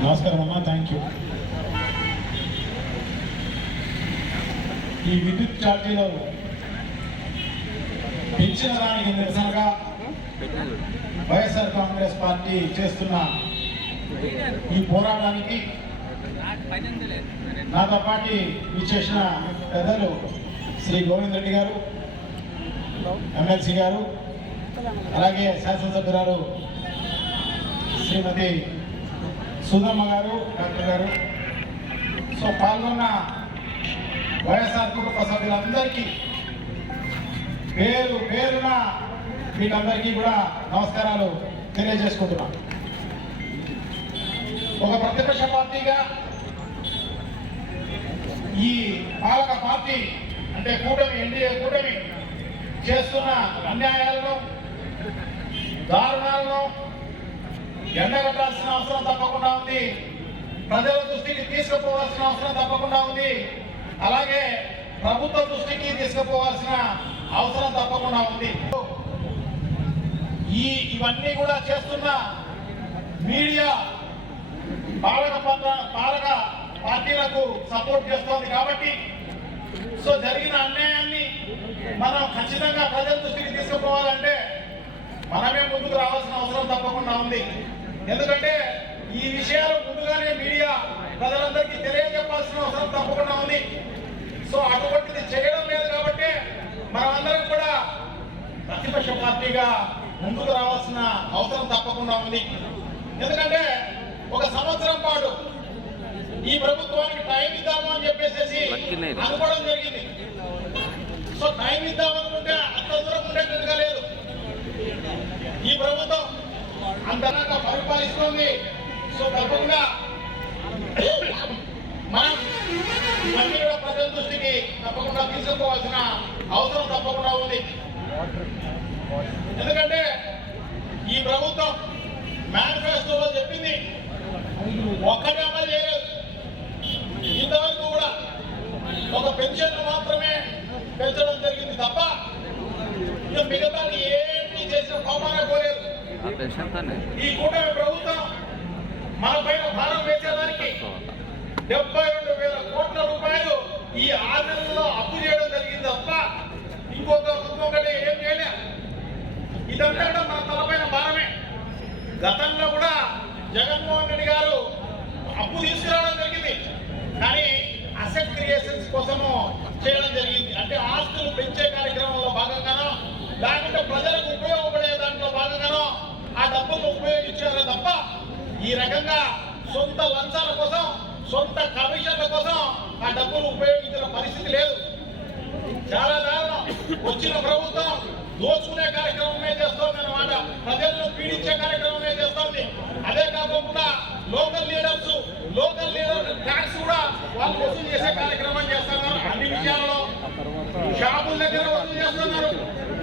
నమస్కారం అమ్మా thank you ఈ విద్యుత్ ఛార్జీలో పెంచిన దానికి నిరసనగా వైఎస్ఆర్ కాంగ్రెస్ పార్టీ చేస్తున్న ఈ పోరాటానికి నాతో పాటి విచ్చేసిన పెద్దలు శ్రీ గోవింద్ రెడ్డి గారు ఎమ్మెల్సీ గారు అలాగే శాసనసభ్యురాలు శ్రీమతి సుధమ్మ గారు డాక్టర్ గారు. సో పాల్గొన్న వైఎస్ఆర్ కుటుంబ సభ్యులందరికీ పేరు పేరున వీళ్ళందరికీ కూడా నమస్కారాలు తెలియజేసుకుంటున్నాను ఒక ప్రతిపక్ష పార్టీగా ఈ పాలక పార్టీ అంటే కూటమి ఎన్డీఏ కూటమి చేస్తున్న అన్యాయాలను దారుణాలను ఎండగట్టాల్సిన అవసరం తప్పకుండా ఉంది. ప్రజల దృష్టికి తీసుకుపోవాల్సిన అవసరం తప్పకుండా ఉంది. అలాగే ప్రభుత్వ దృష్టికి తీసుకుపోవాల్సిన అవసరం తప్పకుండా ఉంది. ఈ ఇవన్నీ కూడా చేస్తున్న మీడియా పాలక పాలక పార్టీలకు సపోర్ట్ చేస్తోంది కాబట్టి సో జరిగిన అన్యాయాన్ని మనం ఖచ్చితంగా ప్రజల దృష్టికి తీసుకుపోవాలంటే మనమే ముందుకు రావాల్సిన అవసరం తప్పకుండా ఉంది. ఎందుకంటే ఈ విషయాలు ముందుగానే మీడియా ప్రజలందరికీ తెలియజెప్పాల్సిన అవసరం తప్పకుండా ఉంది. సో అటువంటిది చేయడం లేదు కాబట్టి మనమందరం కూడా ప్రతిపక్ష పార్టీగా ముందుకు రావాల్సిన అవసరం తప్పకుండా ఉంది. ఎందుకంటే ఒక సంవత్సరం పాటు ఈ ప్రభుత్వానికి టైం ఇద్దాము అని చెప్పేసి అనుకోవడం జరిగింది. సో టైం ఇద్దామనుకుంటే అంత దూరం ఉండేట్టుగా లేదు. ఈ ప్రభుత్వం అంతగా పరిపాలిస్తుంది. సో తప్పకుండా మనం ఇవన్నీ కూడా ప్రజల దృష్టికి తప్పకుండా తీసుకోవాల్సిన అవసరం తప్పకుండా ఉంది ఎందుకంటే ఈ ప్రభుత్వం మేనిఫెస్టోలో చెప్పింది ఒక్కటే అమలు చేయలేదు ఇంతవరకు కూడా ఒక పెన్షన్ మాత్రమే పెంచడం జరిగింది తప్ప ఇక మిగతా ఏంటి చేసిన కోపాన కోలేదు ఆ పెన్షన్ తోనే ఈ కూటమి ప్రభుత్వం మా పైన భారం వేసేదానికి డెబ్బై రెండు వేల కోట్ల రూపాయలు ఈ ఆరు నెలల్లో అప్పు చేయడం జరిగింది తప్ప ఇంకొక ఇంకొకటి ఏం చేయలే. ఇదంతా కూడా మన తలపైన భారమే. గతంలో కూడా జగన్మోహన్ రెడ్డి గారు అప్పు తీసుకురావడం జరిగింది. కానీ అసెట్ క్రియేషన్స్ కోసము చేయడం జరిగింది. అంటే ఆస్తులు పెంచే కార్యక్రమంలో భాగంగానో లేకుంటే ప్రజలకు ఉపయోగపడే ఆ డబ్బును ఉపయోగించారు తప్ప ఈ రకంగా సొంత లంచాల కోసం సొంత కమిషన్ల కోసం ఆ డబ్బులు ఉపయోగించిన పరిస్థితి లేదు. చాలా దారుణం వచ్చిన ప్రభుత్వం దోచుకునే కార్యక్రమమే చేస్తోంది అనమాట ప్రజలను పీడించే కార్యక్రమమే చేస్తోంది? అదే కాకుండా local leaders local leader tax కూడా వాళ్ళు వసూలు చేసే కార్యక్రమం చేస్తున్నారు. అన్ని విషయాలలో షాపుల దగ్గర వసూలు చేస్తున్నారు.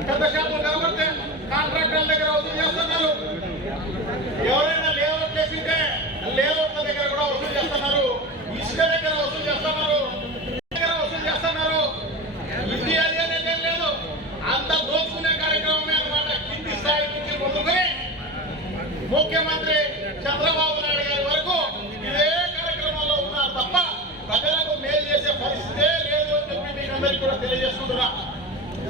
పెద్ద షాపులు కనబడితే కాంట్రాక్టర్ల దగ్గర వసూలు చేస్తున్నారు. ఎవరైనా లేఅవుట్ చేసింటే లేఅవుట్ల దగ్గర కూడా వసూలు చేస్తున్నారు. ఇసుక దగ్గర వసూలు చేస్తున్నారు దగ్గర వసూలు చేస్తున్నారు ఇది అది అనేది ఏం లేదు అంత దోచుకునే కార్యక్రమమే అనమాట కింది స్థాయి నుంచి మొదలుకొని ముఖ్యమంత్రి చంద్రబాబు నాయుడు గారి వరకు ఇదే కార్యక్రమంలో ఉన్నారు తప్ప ప్రజలకు మేలు చేసే పరిస్థితే లేదు అని చెప్పి మీకు అందరికీ కూడా తెలియజేసుకుంటున్నా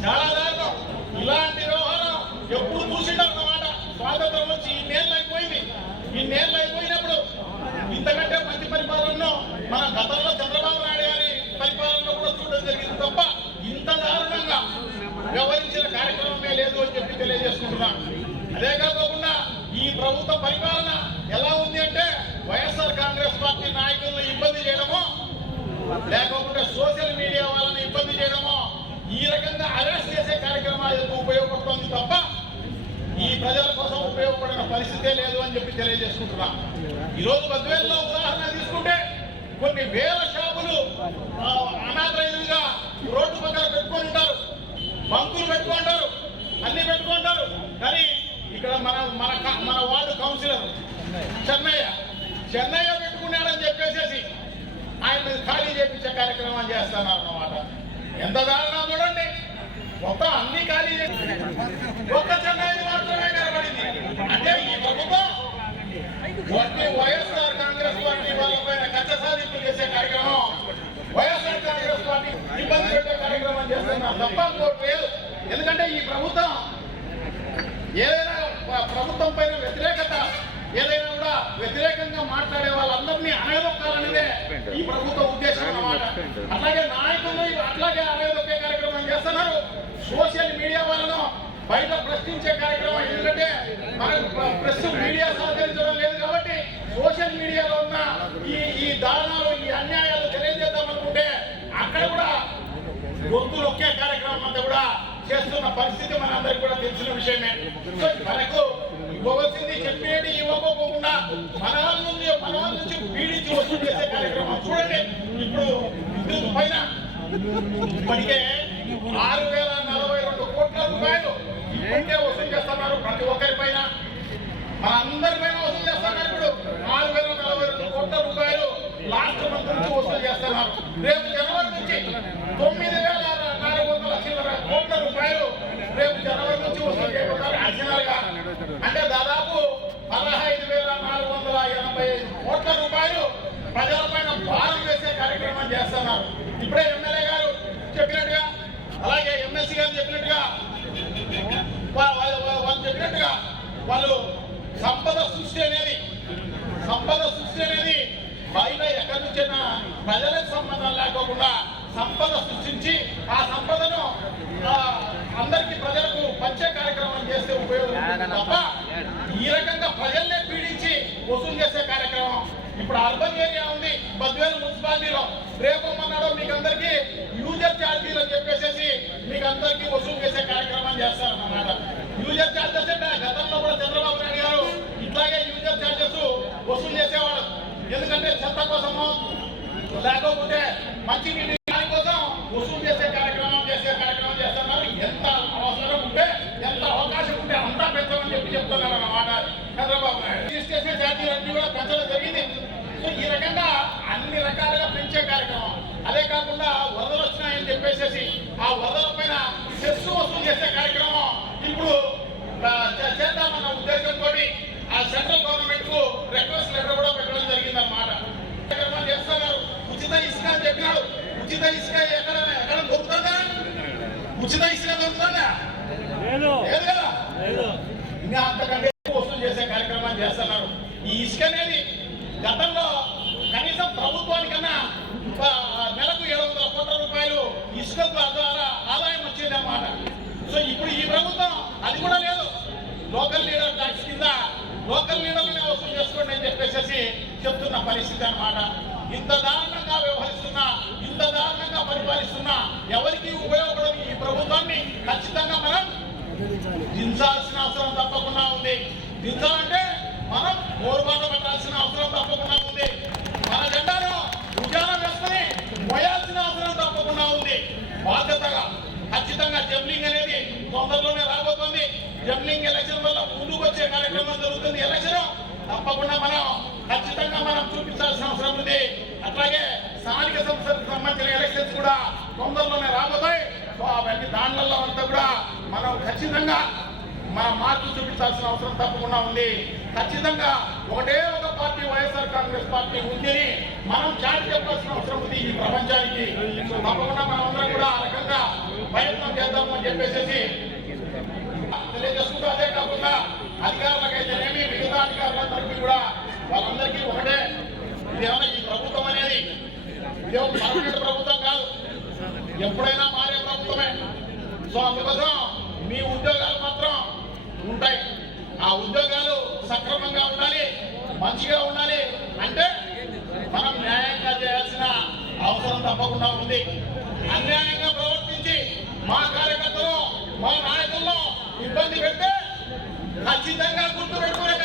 చాలా దారుణం ఇలాంటి వ్యవహారం ఎప్పుడు చూసిండన్నమాట స్వాతంత్రం వచ్చి ఇన్నేళ్ళు అయిపోయింది ఇన్నేళ్ళు అయిపోయినప్పుడు ఇంతకంటే మంచి పరిపాలనను మన గతంలో చంద్రబాబు నాయుడు గారి పరిపాలనలో కూడా చూడడం జరిగింది తప్ప ఇంత దారుణంగా వ్యవహరించిన కార్యక్రమమే లేదు అని చెప్పి తెలియజేసుకుంటున్నాను అదే కాకుండా ఈ ప్రభుత్వ పరిపాలన ఎలా ఉంది అంటే వైఎస్ఆర్ కాంగ్రెస్ పార్టీ నాయకులను ఇబ్బంది చేయడమో లేకపోతే సోషల్ మీడియా వాళ్ళని ఇబ్బంది చేయడమో ఈ రకంగా అరెస్ట్ చేసే కార్యక్రమాలకు ఉపయోగపడుతోంది తప్ప ఈ ప్రజల కోసం ఉపయోగపడిన పరిస్థితే లేదు అని చెప్పి తెలియజేసుకుంటున్నా. ఈరోజు బద్వేల్లో ఉదాహరణ తీసుకుంటే కొన్ని వేల షాపులు అనాథరైతులుగా రోడ్డు పక్కన పెట్టుకొని ఉంటారు. బంకులు పెట్టుకుంటారు అన్ని పెట్టుకుంటారు కానీ ఇక్కడ మన మన మన వార్డు కౌన్సిలర్ చెన్నయ్య చెన్నయ్య పెట్టుకున్నాడని చెప్పేసేసి ఆయన ఖాళీ చేపించే కార్యక్రమం చేస్తున్నారు అన్నమాట ఎంత దారుణం చూడండి. మొత్తం అన్ని ఖాళీ చేసి ఒక్క చెన్నైని మాత్రమే కనబడింది అంటే ఈ ప్రభుత్వం ఒట్టి వైఎస్ఆర్ కాంగ్రెస్ తప్ప ఇంకోటి లేదు ఎందుకంటే ఈ ప్రభుత్వం ఏదైనా ప్ర- ప్రభుత్వం పైన వ్యతిరేకత ఏదైనా కూడా వ్యతిరేకంగా మాట్లాడే వాళ్ళందరినీ అనగదొక్కాలనేదే ఈ ప్రభుత్వ ఉద్దేశం అన్నమాట అట్లాగే నాయకులు అట్లాగే అనగదొక్కే కార్యక్రమం చేస్తున్నారు సోషల్ మీడియా వాళ్ళను బయట ప్రశ్నించే కార్యక్రమం ఎందుకంటే మనకు ప్రెస్ మీడియా సహకరించడం లేదు కాబట్టి సోషల్ మీడియాలో ఉన్న ఈ ఈ దారుణాలు ఈ అన్యాయాలు తెలియజేద్దాం అనుకుంటే అక్కడ కూడా గొంతు నొక్కే కార్యక్రమం అంతా కూడా చేస్తున్న పరిస్థితి మనందరికి కూడా తెలిసిన విషయమే. మనకు ఇవ్వవలసింది చెప్పేది ఇవ్వకపోకుండా మన నుంచి మన నుంచి పీడించి వసూలు చేసే కార్యక్రమం. చూడండి ఇప్పుడు విద్యుత్ పైన ఇప్పటికే ఆరు వేల నలభై రెండు కోట్ల రూపాయలు ఇప్పటికే వసూలు చేస్తున్నారు? ప్రతి ఒక్కరి పైన? మన అందరి పైన వసూలు చేస్తున్నారు ఇప్పుడు. నాలుగు వేల నలభై రెండు కోట్ల రూపాయలు లాస్ట్ మంత్ నుంచి వసూలు చేస్తున్నారు. రేపు జనవరి నుంచి తొమ్మిది వేల నాలుగు వందల చిల్లర కోట్ల రూపాయలు రేపు జనవరి నుంచి వసూలు చేయబోతారు అడిషనల్గా అంటే దాదాపు పదహైదు వేల నాలుగు వందల ఎనభై కోట్ల రూపాయలు ప్రజల పైన భారం వేసే కార్యక్రమం చేస్తున్నారు ఇప్పుడే ఎమ్మెల్యే గారు చెప్పినట్టుగా అలాగే ఎమ్మెల్సీ గారు చెప్పినట్టుగా వా- వా- వా- వాళ్ళు చెప్పినట్టుగా వాళ్ళు సంపద సృష్టి అనేది సంపద సృష్టి అనేది బయట ఎక్కడి నుంచైనా ప్రజలకు సంబంధం లేకోకుండా సంపద సృష్టించి ఆ సంపదను అందరికి అందరికీ ప్రజలకు పంచే కార్యక్రమం చేస్తే ఉపయోగం తప్ప ఈ రకంగా ప్రజల్నే పీడించి వసూలు చేసే కార్యక్రమం ఇప్పుడు అర్బన్ ఏరియా ఉంది బద్వేలు మున్సిపాలిటీలో. రేపు మన్నాడో మీకు అందరికీ యూజర్ ఛార్జీలు అని చెప్పేసి మీకు అందరికీ వసూలు చేసే కార్యక్రమం చేస్తారన్నమాట. యూజర్ ఛార్జెస్ అంటే గతంలో కూడా చంద్రబాబు నాయుడు గారు ఇట్లాగే యూజర్ ఛార్జెస్ వసూలు చేసేవాడు. ఎందుకంటే చెత్త కోసము లేకపోతే మంచి నీటి కోసం వసూలు చేసే కార్యక్రమం చేసే కార్యక్రమం చేస్తున్నారు. ఎంత అవసరం ఉంటే ఎంత అవకాశం ఉంటే అంతా పెంచమని చెప్పి చెప్తున్నారు అన్నమాట చంద్రబాబు నాయుడు. రిజిస్ట్రేషన్ ఛార్జీలు అన్ని కూడా పెంచడం జరిగింది. సో ఈ రకంగా అన్ని రకాలుగా పెంచే కార్యక్రమం. అదే కాకుండా వరదలు వచ్చినాయని చెప్పేసి ఆ వరదల పైన సెస్ వసూలు చేసే కార్యక్రమం ఇప్పుడు చేద్దామన్న ఉద్దేశంతో ఆ సెంట్రల్ గవర్నమెంట్కు రిక్వెస్ట్ లెటర్ కూడా పెట్టడం జరిగింది అన్నమాట చేస్తున్నారు. ఉచిత ఇసుక అని చెప్పినాడు. ఉచిత ఇసుక ఎక్కడ ఎక్కడ దొరుకుతుందా? ఉచిత ఇసుక దొరుకుతుందా? లేదు. కదా? ఇంకా అంతకంటే వసూలు చేసే కార్యక్రమం చేస్తున్నారు. ఈ ఇసుక అనేది గతంలో కనీసం ప్రభుత్వానికన్నా ఆ, నెలకు ఏడు వందల కోట్ల రూపాయలు ఇసుక ద్వారా ఆదాయం వచ్చేది అన్నమాట సో ఇప్పుడు ఈ ప్రభుత్వం అది కూడా లేదు లోకల్ లీడర్ ట్యాక్స్ కింద లోకల్ లీడర్లనే వసూలు చేసుకోండి అని చెప్పేసి చెప్తున్న పరిస్థితి అన్నమాట. ఇంత దారుణంగా వ్యవహరిస్తున్నా ఇంత దారుణంగా పరిపాలిస్తున్నా ఎవరికి ఉపయోగపడని ఈ ప్రభుత్వాన్ని. ఖచ్చితంగా మనం దించాల్సిన అవసరం తప్పకుండా ఉంది. దించాలంటే మనం పోరుబాట పట్టాల్సిన అవసరం తప్పకుండా ఉంది. మన జెండాలో భుజాన వేసుకుని పోయాల్సిన అవసరం తప్పకుండా ఉంది. బాధ్యతగా ఖచ్చితంగా జంబ్లింగ్ అనేది తొందరలోనే రాబోతుంది. జంబ్లింగ్ ఎలక్షన్ వల్ల ముందుకు వచ్చే కార్యక్రమం జరుగుతుంది. ఎలక్షన్ తప్పకుండా మనం ఖచ్చితంగా మనం చూపించాల్సిన అవసరం ఉంది. అట్లాగే స్థానిక సంస్థలకు సంబంధించిన ఎలక్షన్స్ కూడా తొందరలోనే రాబోతాయి. సో అవన్నీ దాంట్లో అంతా కూడా మనం ఖచ్చితంగా మన మార్పు చూపించాల్సిన అవసరం తప్పకుండా ఉంది. ఖచ్చితంగా ఒకటే ఒక పార్టీ వైఎస్ఆర్ కాంగ్రెస్ పార్టీ ఉందని మనం చాటి చెప్పాల్సిన అవసరం ఉంది ఈ ప్రపంచానికి. తప్పకుండా మనం అందరం కూడా ఆ రకంగా ప్రయత్నం చేద్దామని చెప్పేసి తెలియజేసుకుంటూ అదే కాకుండా అధికారులకైతేనేమి మిగతా అధికారులందరికీ కూడా వాళ్ళందరికీ ఒకటే ఇదేమన్నా ఈ ప్రభుత్వం అనేది ఇదే ఒక పర్మనెంట్ ప్రభుత్వం కాదు ఎప్పుడైనా మారే ప్రభుత్వమే సో అందుకోసం మీ ఉద్యోగాలు మాత్రం ఉంటాయి. ఆ ఉద్యోగాలు సక్రమంగా ఉండాలి మంచిగా ఉండాలి అంటే మనం న్యాయంగా చేయాల్సిన అవసరం తప్పకుండా ఉంది. అన్యాయంగా ప్రవర్తించి మా కార్యకర్తలు మా నాయకుల్లో ఇబ్బంది పెడితే ఖచ్చితంగా గుర్తు పెట్టుకునే